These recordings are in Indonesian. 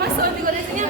Mas, lebih kondisinya.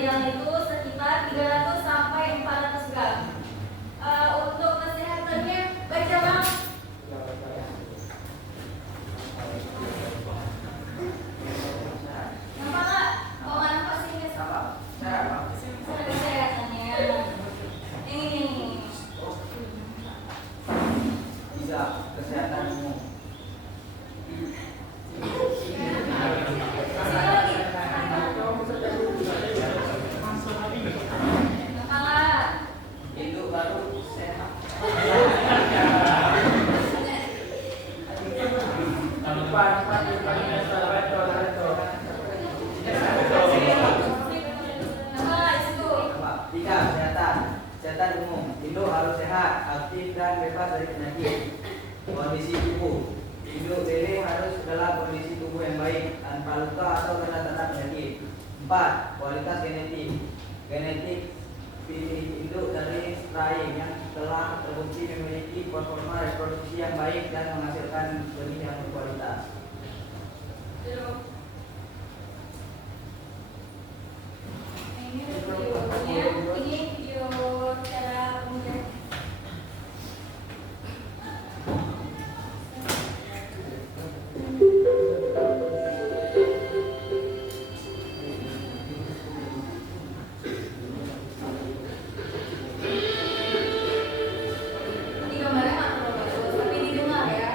yang itu sekitar 300 sampai 400 gram. Untuk kesehatannya baca bang. Nampak nggak? Oh nampak sih guys. Kesehatannya. Ini. Bisa kesehatan umum. Induk baru sehat. Tiga, kesehatan umum. Induk harus sehat, aktif dan bebas dari penyakit. Kondisi tubuh. Induk lele harus dalam kondisi tubuh yang baik, tanpa luka atau tanda-tanda penyakit. 4. Kualitas genetik. Genetik pilih induk dari rahim yang telah terbukti memiliki performa reproduksi yang baik dan menghasilkan benih yang berkualitas. Ini videonya. Ini video cara pembuatan. Ini gambarnya nggak terlalu bagus, tapi didengar ya.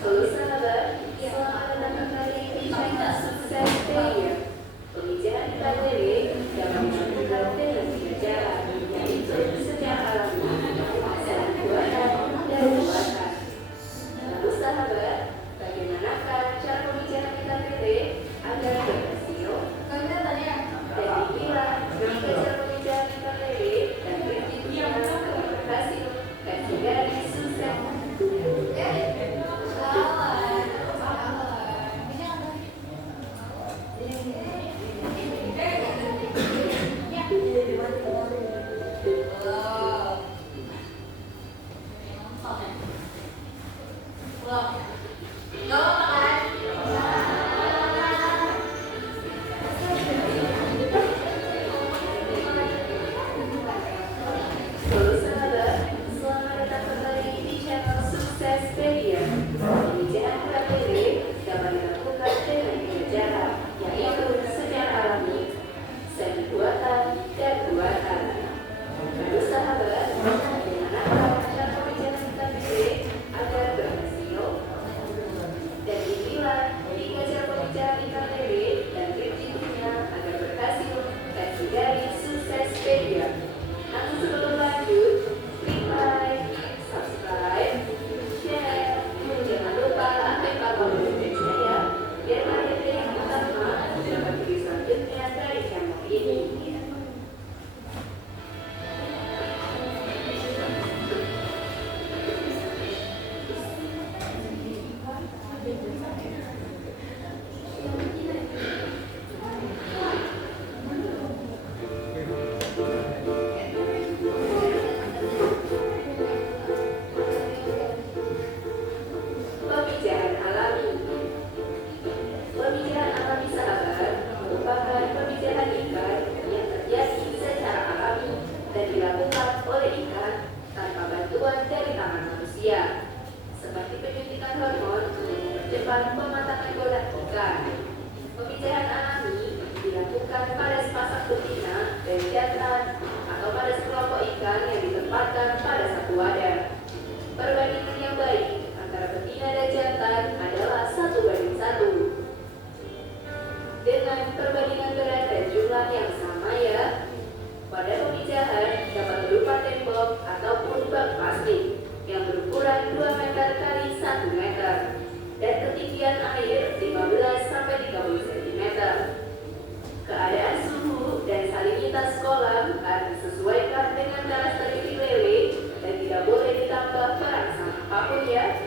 Halo sahabat, selamat datang kembali di channel Sukses Failure. Pembicaraan kita lele dapat dilakukan dengan 3 cara, yaitu secara alami, secara buatan, dan buatan. Lalu sahabat, bagaimanakah cara pembicaraan kita lele agar berhasil? Kelihatannya. Dan dipilah jika cara pembicaraan kita lele dan prinsipnya agar berhasil, kasih garis sukses. Halo sahabat, selamat datang kembali di channel Sukses Media. Pembicaraan KPD dapat dilakukan dengan 3 cara, yaitu secara alami, seni buatan, dan buatan. Lalu sahabat, bagaimanakah cara pembicaraan KPD agar berhasil? Dan inilah 3 cara pembicaraan KPD dan prinsipnya agar berhasil, kasih garis Sukses Media. Namun sebelum lanjut, klik like, subscribe, share, jangan lupa aktifkan loncengnya ya, biar materi yang utama dapat video selanjutnya dari channel ini. Pembicaraan alami. Pembicaraan alami sahabat merupakan pembicaraan ikan yang terjadi secara alami dan dilakukan oleh ikan tanpa bantuan dari tangan manusia, seperti penyuntikan hormon untuk mempercepat pematangan golat ikan. Pembicaraan alami dilakukan pada sepasang betina dan jantan atau pada sekelompok ikan yang ditempatkan pada satu wadah. Perbandingan yang baik antara betina dan jantan adalah 1:1. Dengan perbandingan berat dan jumlah yang sama ya. Wadah pemijahan dapat berupa tembok ataupun bak plastik yang berukuran 2 meter kali 1 meter dan ketinggian air 15-30 cm. Keadaan suhu dan salinitas kolam harus disesuaikan dengan karakteristik lele dan tidak boleh ditambah perangsang apapun ya.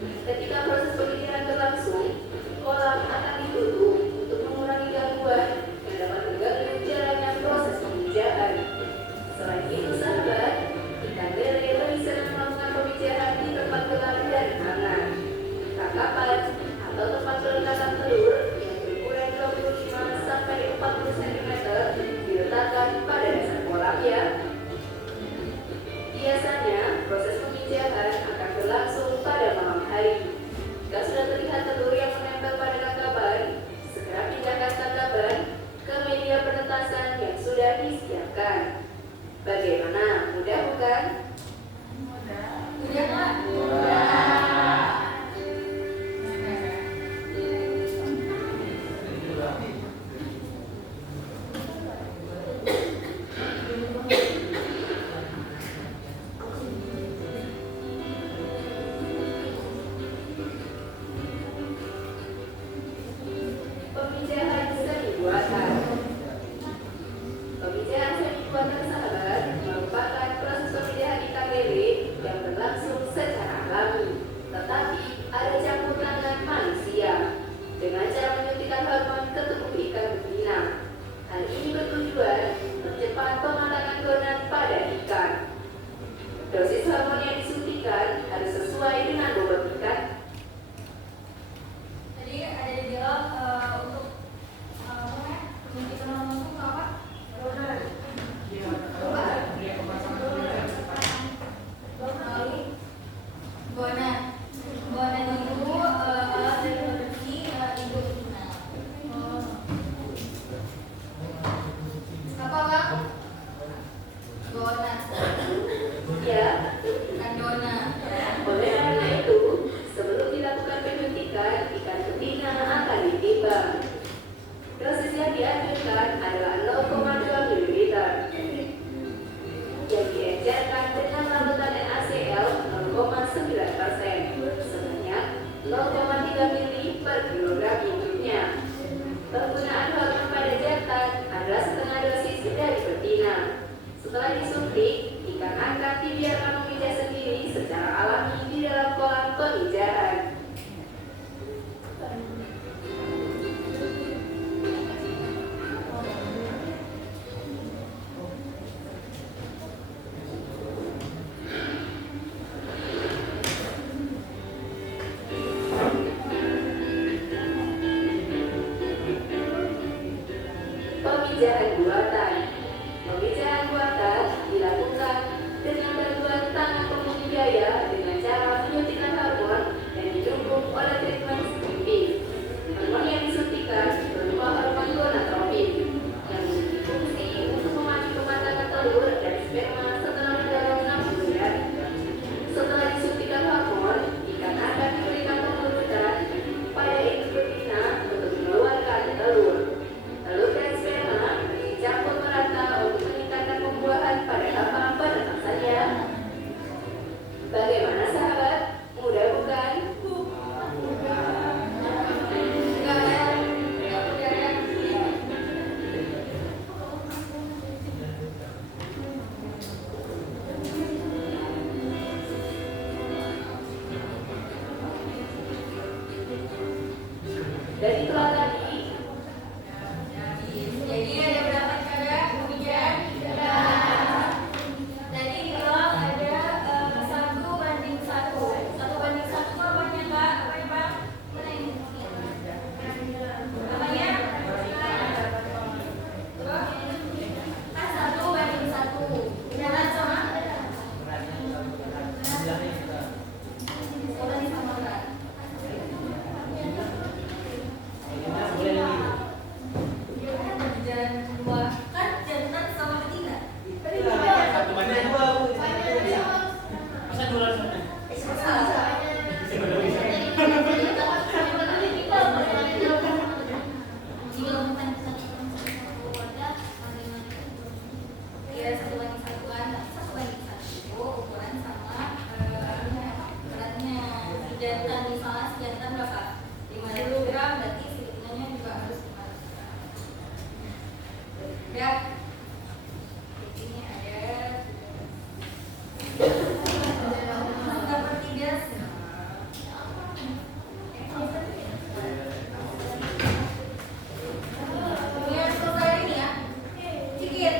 Ketika proses pemijahan berlangsung, kolam akan ditutup untuk mengurangi gangguan yang dapat mengganggu jalannya proses pemijahan. Selain itu sahabat, ikan lele lebih senang melakukan pemijahan di tempat gelap dan hangat, tangkapan atau tempat pelekatan telur bukan? Udah nggak? Pemijahan seni buatan. Pemijahan seni buatan sahabat merupakan proses pemijahan ikan lele yang berlangsung secara alami, tetapi ada campur tangan manusia dengan cara menyuntikkan hormon ke tubuh ikan betina. Hal ini bertujuan mempercepat pematangan gonad pada ikan. Dosis hormon yang disuntikan harus sesuai dengan bobot ikan. Tadi ada dibilang untuk menyuntikkan hormon itu apa? Lalu gonad. Gonad itu alat dari reproduksi ibu betina. Apa bang? Gonad. Ya, Bukan donat. oleh karena itu, sebelum dilakukan penyuntikan, ikan betina akan ditimbang. Dosis yang dianjurkan adalah 0,2 ml yang diencerkan dengan larutan NaCl 0,9% sebanyak 0,3 ml per kilogram induknya. Penggunaan hormon pada jantan adalah setengah dosis dari betina. Setelah disuntik, ikan akan dibiarkan memijah sendiri secara alami di dalam kolam pemijahan. Pemijahan buatan. Pemijahan buatan dilakukan dengan bantuan tangan pembudidaya dengan cara menyuntikkan hormon yang didukung oleh treatment skimping. Hormon yang disuntikan berupa hormon gonadotropin yang memiliki fungsi untuk memacu pematangan telur dan sperma setelah mendorong nafsu dan setelah disuntikan hormon, ikan akan diberikan pengurutan pada induk betina untuk mengeluarkan telur. Telur dan sperma dicampur merata untuk meningkatkan pembuahan pada kapal penetasannya. Bagaimana sahabat? Mudah bukan? Enggak ya? Enggak mudah ya? Dan itulah tadi Jadi ada berapa cara pemijahan? Tadi bilang ada 1:1. 1:1 apanya Pak? Apanya Pak? Mana ini? Apanya? Terus? Kan 1:1. Berat sama? Berat sama berat. Dan dua kan jantan sama betina. Satu banding dua, Bu. Masa dua sama? Iya 1:1, tapi 1:1 ukuran sama beratnya. Si jantan misalnya si jantan berapa? 500 gram, berarti si betinanya juga harus 500 gram. Ya, di sini ada 3/3. Ini harus selesai ini ya. Cikit.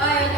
Oh, ya,